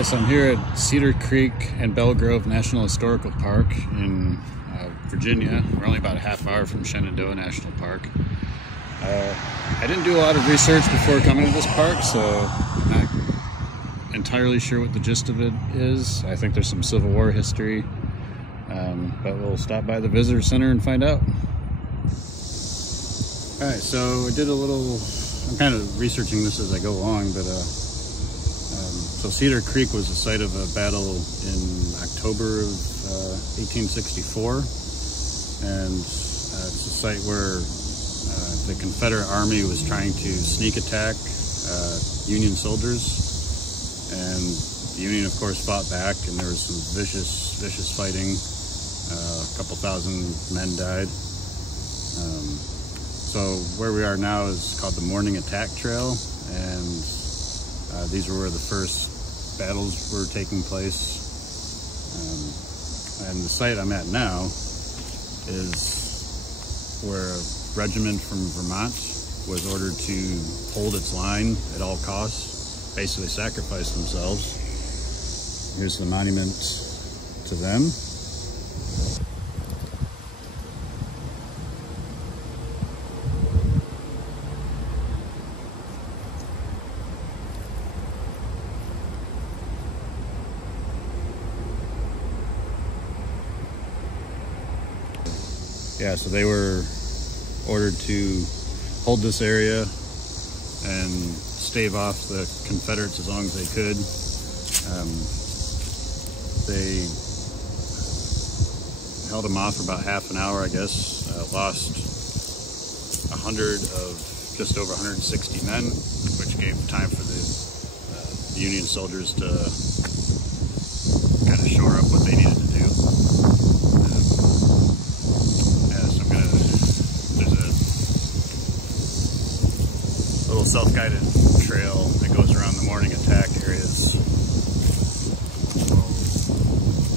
Hi, so I'm here at Cedar Creek and Belle Grove National Historical Park in Virginia. We're only about a half hour from Shenandoah National Park. I didn't do a lot of research before coming to this park, so I'm not entirely sure what the gist of it is. I think there's some Civil War history, but we'll stop by the visitor center and find out. Alright, so I did a little, I'm kind of researching this as I go along, but so Cedar Creek was the site of a battle in October of 1864, and it's a site where the Confederate Army was trying to sneak attack Union soldiers, and the Union of course fought back, and there was some vicious fighting. A couple thousand men died. So where we are now is called the Morning Attack Trail, and these were where the first battles were taking place. And the site I'm at now is where a regiment from Vermont was ordered to hold its line at all costs, basically sacrifice themselves. Here's the monument to them. Yeah, so they were ordered to hold this area and stave off the Confederates as long as they could. They held them off for about half an hour, I guess. Lost just over 160 men, which gave time for the Union soldiers to kind of shore up what they needed to do. Self-guided trail that goes around the morning attack areas.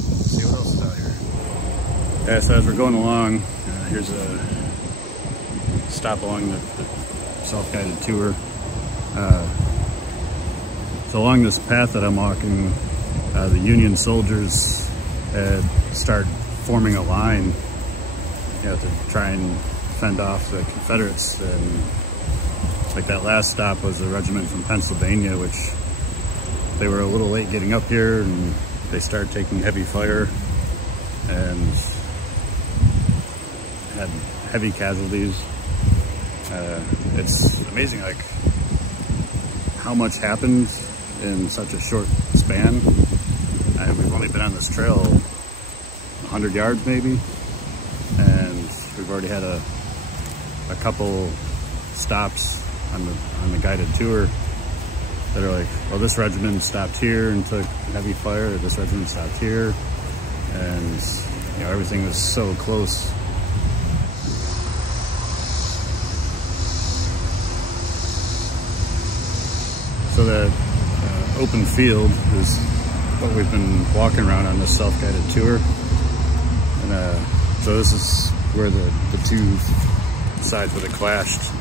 Let's see what else is out here. Yeah, so as we're going along, here's a stop along the self-guided tour. So along this path that I'm walking, the Union soldiers start forming a line, to try and fend off the Confederates. And like that last stop was a regiment from Pennsylvania, which they were a little late getting up here, and they started taking heavy fire and had heavy casualties. It's amazing, like, how much happened in such a short span. We've only been on this trail 100 yards maybe, and we've already had a couple stops on the guided tour that are like, well, this regiment stopped here and took heavy fire, or this regiment stopped here, and everything was so close. So that open field is what we've been walking around on this self-guided tour, and so this is where the two sides would have clashed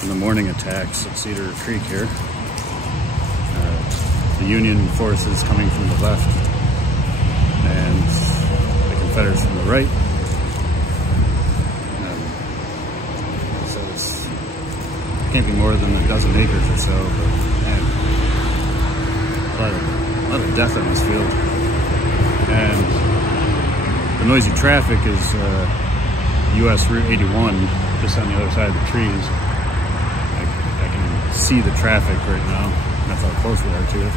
in the morning attacks at Cedar Creek here. The Union forces coming from the left and the Confederates from the right. So it can't be more than a dozen acres or so, but man, a lot of death on this field. And the noisy traffic is US Route 81, just on the other side of the trees. See the traffic right now. That's how close we are to it.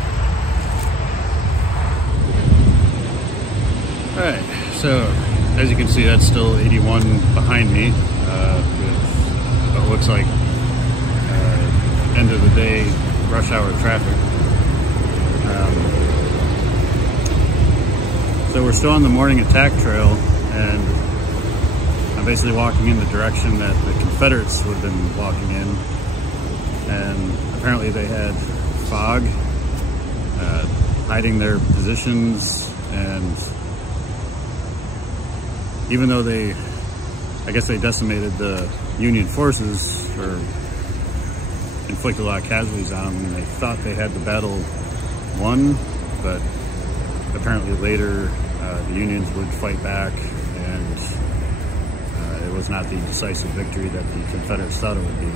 Alright, so as you can see, that's still 81 behind me, with what looks like end of the day rush hour traffic. So we're still on the morning attack trail, and I'm basically walking in the direction that the Confederates would have been walking in. And apparently they had fog hiding their positions, and even though I guess they decimated the Union forces or inflicted a lot of casualties on them, and they thought they had the battle won, but apparently later the Unions would fight back, and it was not the decisive victory that the Confederates thought it would be.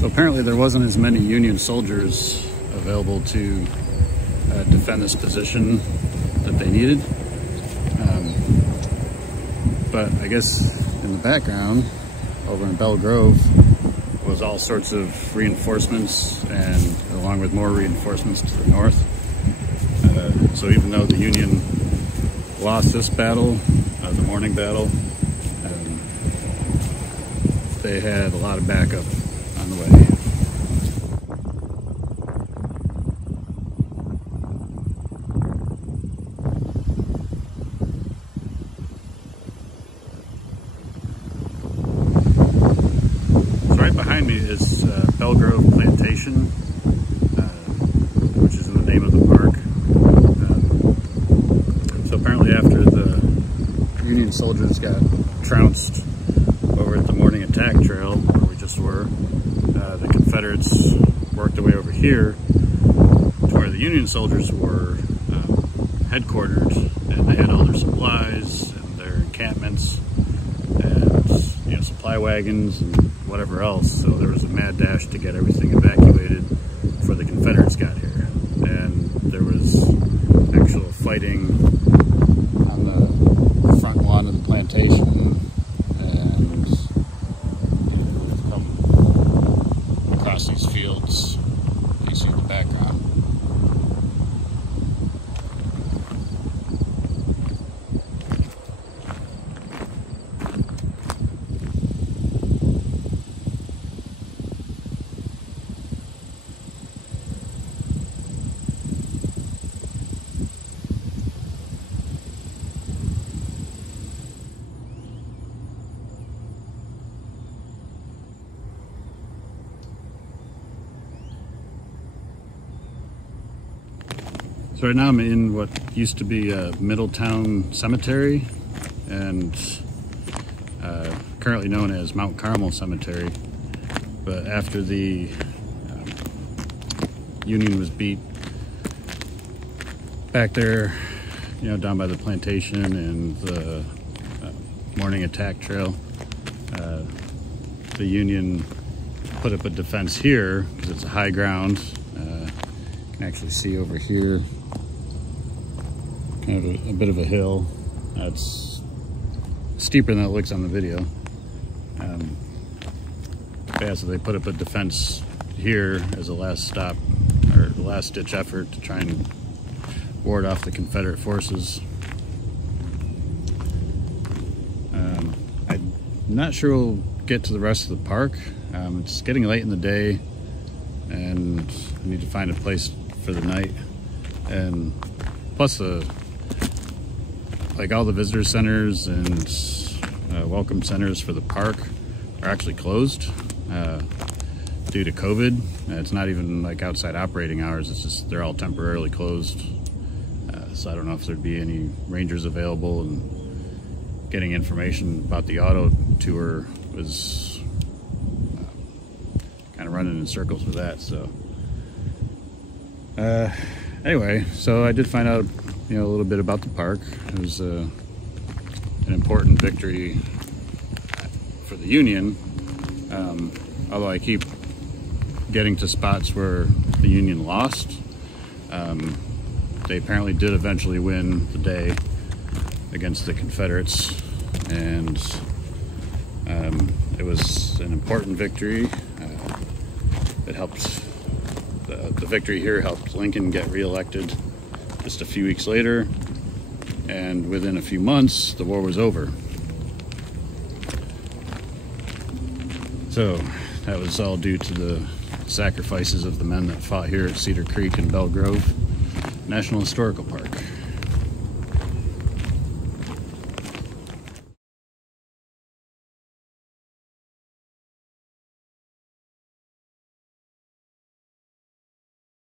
So apparently there wasn't as many Union soldiers available to defend this position that they needed. But I guess in the background, over in Belle Grove, was all sorts of reinforcements, and along with more reinforcements to the north. So even though the Union lost this battle, the morning battle, they had a lot of backup on the way. Right behind me is Belle Grove Plantation, which is in the name of the park. So apparently after the Union soldiers got trounced over at the morning attack trail where we just were, the Confederates worked their way over here to where the Union soldiers were headquartered, and they had all their supplies and their encampments and, you know, supply wagons and whatever else. So there was a mad dash to get everything evacuated before the Confederates got here, and there was actual fighting on the front lawn of the plantation, and across these fields you see the background. So right now I'm in what used to be a Middletown Cemetery, and currently known as Mount Carmel Cemetery. But after the Union was beat back there, you know, down by the plantation and the morning attack trail, the Union put up a defense here because it's a high ground. You can actually see over here kind of a bit of a hill. It's steeper than it looks on the video. Yeah, so they put up a defense here as a last stop, or the last ditch effort to try and ward off the Confederate forces. I'm not sure we'll get to the rest of the park. It's getting late in the day, and I need to find a place for the night. And plus like all the visitor centers and welcome centers for the park are actually closed due to COVID. It's not even like outside operating hours, it's just they're all temporarily closed. So I don't know if there'd be any rangers available, and getting information about the auto tour was kind of running in circles with that. So anyway, so I did find out, you know, a little bit about the park. It was an important victory for the Union, although I keep getting to spots where the Union lost. They apparently did eventually win the day against the Confederates, and it was an important victory. It helped, the victory here helped Lincoln get reelected just a few weeks later, and within a few months the war was over. So that was all due to the sacrifices of the men that fought here at Cedar Creek and Belle Grove National Historical Park.